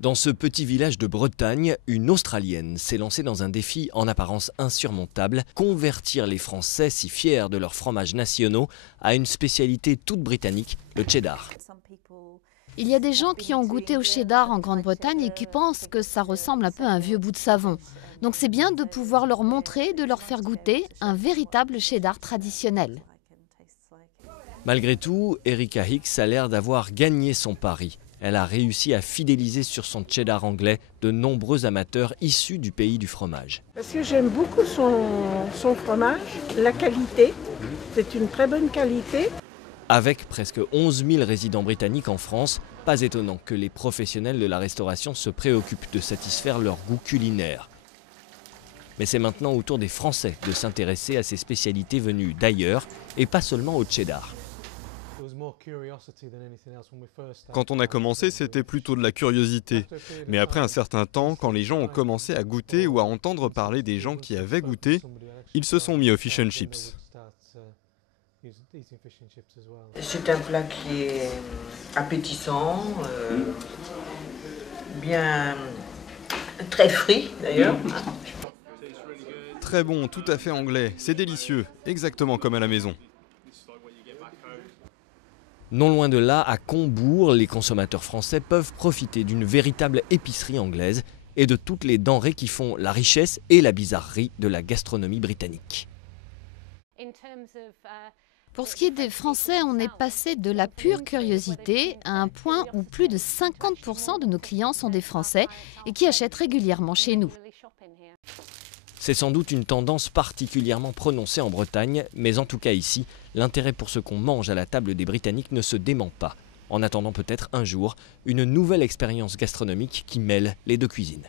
Dans ce petit village de Bretagne, une Australienne s'est lancée dans un défi en apparence insurmontable, convertir les Français si fiers de leurs fromages nationaux à une spécialité toute britannique, le cheddar. Il y a des gens qui ont goûté au cheddar en Grande-Bretagne et qui pensent que ça ressemble un peu à un vieux bout de savon. Donc c'est bien de pouvoir leur montrer, de leur faire goûter un véritable cheddar traditionnel. Malgré tout, Erika Hicks a l'air d'avoir gagné son pari. Elle a réussi à fidéliser sur son cheddar anglais de nombreux amateurs issus du pays du fromage. Parce que j'aime beaucoup son fromage, la qualité, c'est une très bonne qualité. Avec presque 11 000 résidents britanniques en France, pas étonnant que les professionnels de la restauration se préoccupent de satisfaire leur goût culinaire. Mais c'est maintenant au tour des Français de s'intéresser à ces spécialités venues d'ailleurs et pas seulement au cheddar. Quand on a commencé, c'était plutôt de la curiosité. Mais après un certain temps, quand les gens ont commencé à goûter ou à entendre parler des gens qui avaient goûté, ils se sont mis au fish and chips. C'est un plat qui est appétissant, bien très frit d'ailleurs. Très bon, tout à fait anglais, c'est délicieux, exactement comme à la maison. Non loin de là, à Combourg, les consommateurs français peuvent profiter d'une véritable épicerie anglaise et de toutes les denrées qui font la richesse et la bizarrerie de la gastronomie britannique. Pour ce qui est des Français, on est passé de la pure curiosité à un point où plus de 50% de nos clients sont des Français et qui achètent régulièrement chez nous. C'est sans doute une tendance particulièrement prononcée en Bretagne, mais en tout cas ici, l'intérêt pour ce qu'on mange à la table des Britanniques ne se dément pas. En attendant peut-être un jour, une nouvelle expérience gastronomique qui mêle les deux cuisines.